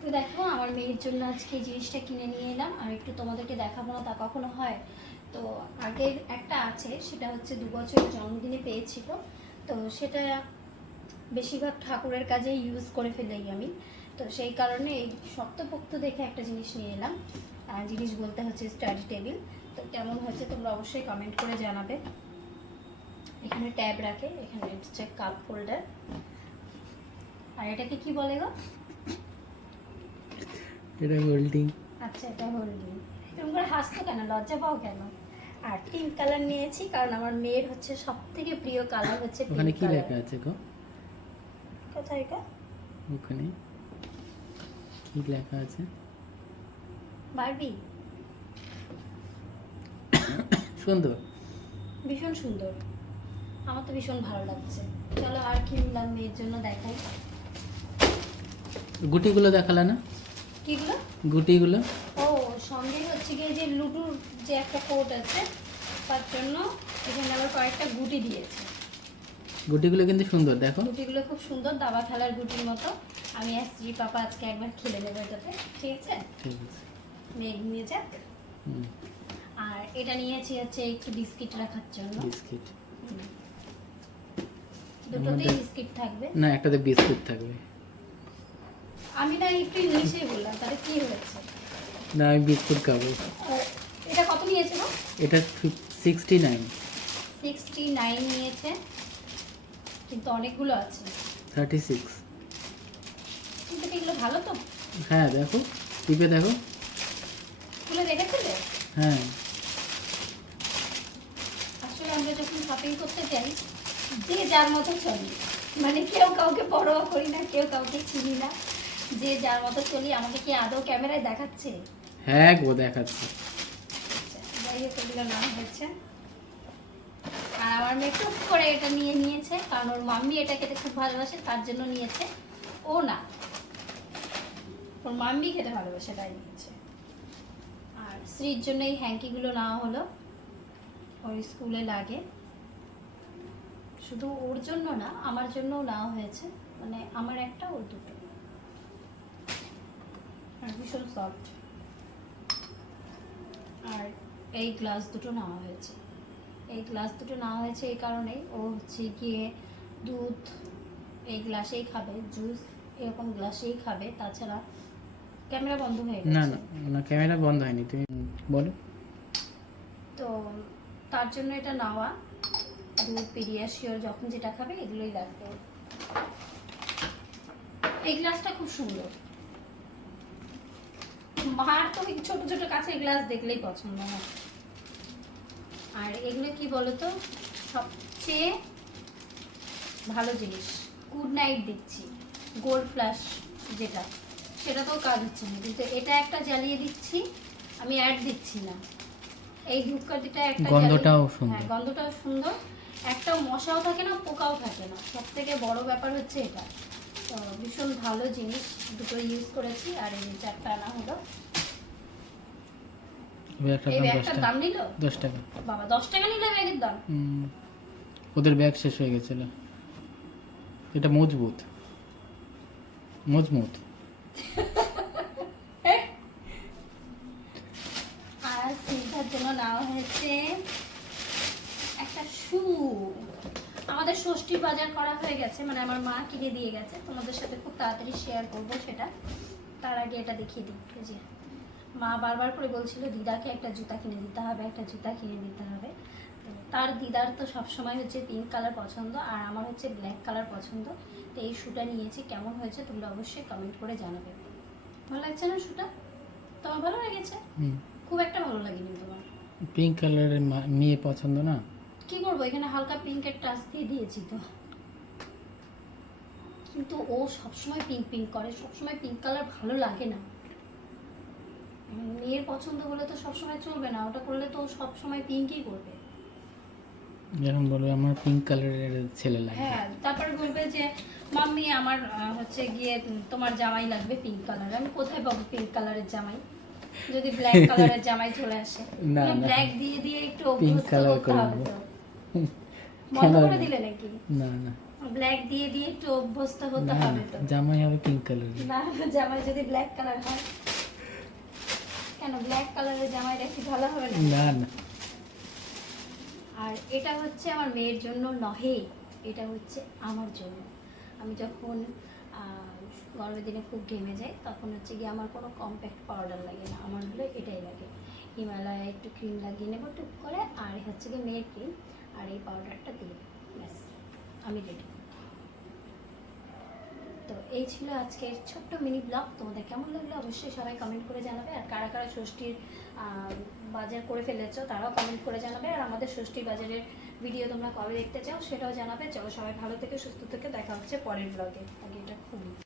তো দেখো, আমার মেয়ের জন্য আজকে জিনিসটা কিনে নিয়ে এলাম, আর একটু তোমাদেরকে দেখাবো না তা কখনো হয়। তো আগের একটা আছে, সেটা হচ্ছে দু বছরের জন্মদিনে পেয়েছিল। তো সেটা বেশিরভাগ ঠাকুরের কাজে ইউজ করে ফেলেই আমি। তো সেই কারণে এই শক্তপোক্ত দেখে একটা জিনিস নিয়ে এলাম। জিনিস বলতে হচ্ছে স্টাডি টেবিল তো কেমন হচ্ছে তোমরা অবশ্যই কমেন্ট করে জানাবে। এখানে ট্যাব রাখে, এখানে হচ্ছে কাপ হোল্ডার আর এটাকে কি বলে গো? এটা হোল্ডিং আচ্ছা এটা হোল্ডিং এরকম করে হাসতো কেন? লজ্জা পাও কেন? আর পিঙ্ক কালার নিয়েছি কারণ আমার মেয়ের হচ্ছে সব থেকে প্রিয় কালার হচ্ছে ওখানে পিঙ্ক কি লেখা আছে গো? কোথায় এটা? ওখানে। কি লেখা আছে? বারবি সুন্দর। ভীষণ সুন্দর। আমার তো ভীষণ ভালো লাগছে। চলো আর কি নিলাম মেয়ের জন্য দেখাই। গুটিগুলো দেখালে না? কিগুলো? গুটিগুলো। ও সঙ্গে হচ্ছে গিয়ে যে লুডুর যে একটা কোট আছে তার জন্য এখানে আবার কয়েকটা গুটি দিয়েছে। গুটিগুলো কিন্তু সুন্দর দেখো। গুটিগুলো খুব সুন্দর দাবা খেলার গুটির মতো। আমি আর পাপা আজকে একবার খেলে নেব এটাতে ঠিক আছে? ঠিক আছে। মেয়ে ঘুমিয়ে যাক। হুম, আর এটা নিয়েছি হচ্ছে একটু বিস্কিট রাখার জন্য। বিস্কিট। হুম। দুটোতেই বিস্কিট থাকবে। না একটাতে বিস্কুট থাকবে। আমি না একটু ইংলিশেই বললাম তাহলে কি হয়েছে? না আমি বিস্কুট খাব। এটা কত নিয়েছে না এটা সিক্সটি নাইন সিক্সটি নাইন নিয়েছে কিন্তু অনেকগুলো আছে। থার্টি সিক্স কিন্তু এগুলো ভালো তো? হ্যাঁ দেখো টিপে দেখো। খুলে দেখেছিলে? হ্যাঁ। আসলে আমরা যখন শপিং করতে যাই যে যার মতো চলি। মানে কেউ কাউকে পরোয়া করি না কেউ কাউকে চিনি না। যে যার মতো চলি আমাকে কি আদৌ ক্যামেরায় দেখাচ্ছে? হ্যাঁ গো দেখাচ্ছি। আচ্ছা, যাই হোক এগুলো না হচ্ছে আর আমার মেয়ে টুক করে এটা নিয়ে নিয়েছে কারণ ওর মাম্মি এটা খেতে খুব ভালোবাসে তার জন্য নিয়েছে। ও না ওর মাম্মি খেতে ভালোবাসে তাই নিয়েছে। আর স্ত্রীর জন্য এই হ্যাঙ্কিগুলো নেওয়া হলো ওই স্কুলে লাগে। শুধু ওর জন্য না আমার জন্যও নেওয়া হয়েছে মানে আমার একটা ওর দুটো। আর ভীষণ সফট আর এই গ্লাস দুটো নেওয়া হয়েছে। এই গ্লাস দুটো নেওয়া হয়েছে এই কারণেই ও হচ্ছে গিয়ে দুধ এই গ্লাসেই খাবে জুস এরকম গ্লাসেই খাবে তাছাড়া ক্যামেরা বন্ধ হয়ে গেছে। না না ক্যামেরা বন্ধ হয়নি তুমি বলো। তো তার জন্য এটা নেওয়া। দুধ পিডিয়াশিওর যখন যেটা খাবে এগুলোই লাগবে। এই গ্লাসটা খুব সুন্দর। মার তো ছোট ছোট কাঁচের গ্লাস দেখলেই পছন্দ হয়। আর এগুলো কি বলতো? সবচেয়ে ভালো জিনিস গুড নাইট দিচ্ছি গোল্ড ফ্ল্যাশ যেটা সেটা তো কাজ হচ্ছে না। কিন্তু এটা একটা জ্বালিয়ে দিচ্ছি আমি অ্যাড দিচ্ছি না। এই ধূপকাঠিটা একটা গন্ধটাও সুন্দর। হ্যাঁ গন্ধটাও সুন্দর। একটাও মশাও থাকে না পোকাও থাকে না। সব থেকে বড় ব্যাপার হচ্ছে এটা। তো ভীষণ ভালো জিনিস দুটো ইউজ করেছি আর এই চারটা আনা হলো। একটা এই ব্যাগটার দাম নিল? দশ টাকা। বাবা দশ টাকা নিলে ব্যাগের দাম? ওদের ব্যাগ শেষ হয়ে গেছিল। এটা মজবুত। মজবুত। আর জন্য নেওয়া হয়েছে একটা শু আমাদের ষষ্ঠীর বাজার করা হয়ে গেছে মানে আমার মা কিনে দিয়ে গেছে। তোমাদের সাথে খুব তাড়াতাড়ি শেয়ার করব সেটা। তার আগে এটা দেখিয়ে দিই। যে মা বারবার করে বলছিল দিদাকে একটা জুতা কিনে দিতে হবে একটা জুতা কিনে দিতে হবে। তার দিদার তো সবসময় হচ্ছে পিঙ্ক কালার পছন্দ আর আমার হচ্ছে ব্ল্যাক কালার পছন্দ। তো এই শুটা নিয়েছি কেমন হয়েছে তোমরা অবশ্যই কমেন্ট করে জানাবে। ভালো লাগছে না শুটা তোমার ভালো লেগেছে? খুব একটা ভালো লাগেনি তোমার। পিঙ্ক কালারের মেয়ে পছন্দ না? করব? এখানে হালকা পিঙ্কের টাচ দিয়ে দিয়েছি তো। কিন্তু ও সবসময় পিঙ্ক পিঙ্ক করে সবসময় পিঙ্ক কালার ভালো লাগে না। মেয়ের পছন্দ বলে তো সবসময় চলবে না ওটা করলে তো সবসময় পিঙ্কই করবে। যখন বলবে আমার পিঙ্ক কালারের ছেলে লাগে হ্যাঁ তারপরে বলবে যে মাম্মি আমার হচ্ছে গিয়ে তোমার জামাই লাগবে পিঙ্ক কালার আমি কোথায় পাবো পিঙ্ক কালারের জামাই? যদি ব্ল্যাক কালারের জামাই চলে আসে। না। ব্ল্যাক দিয়ে দিয়ে একটু Pink অভ্যস্ত করতে করে হবে না? দিলে নাকি? না না। ব্ল্যাক দিয়ে দিয়ে একটু অভ্যস্ত হতে হবে তো। জামাই হবে পিঙ্ক কালার না জামাই যদি ব্ল্যাক কালার হয়। কেন ব্ল্যাক কালারের জামাইটা কি ভালো হবে না না না। আর এটা হচ্ছে আমার মেয়ের জন্য নহে। এটা হচ্ছে আমার জন্য। আমি যখন গরমের দিনে খুব ঘেমে যাই তখন হচ্ছে গিয়ে আমার কোনো কম্প্যাক্ট পাউডার লাগে না। আমার হলো এটাই লাগে। হিমালয়া একটু ক্রিম লাগিয়ে নেব টুক করে আর হচ্ছে গিয়ে মেয়ের ক্রিম আর এই পাউডারটা দিয়ে ব্যাস, আমি রেডি তো এই ছিল আজকের ছোট্ট মিনি ব্লগ তোমাদের কেমন লাগল অবশ্যই সবাই কমেন্ট করে জানাবে। আর কারা কারা ষষ্ঠীর বাজার করে ফেলেছো তারাও কমেন্ট করে জানাবে। আর আমাদের ষষ্ঠী বাজারের ভিডিও তোমরা কবে দেখতে চাও সেটাও জানাবে। চলো সবাই ভালো থেকে, সুস্থ থেকে। দেখা হচ্ছে পরের ব্লগে আগে এটা খুবই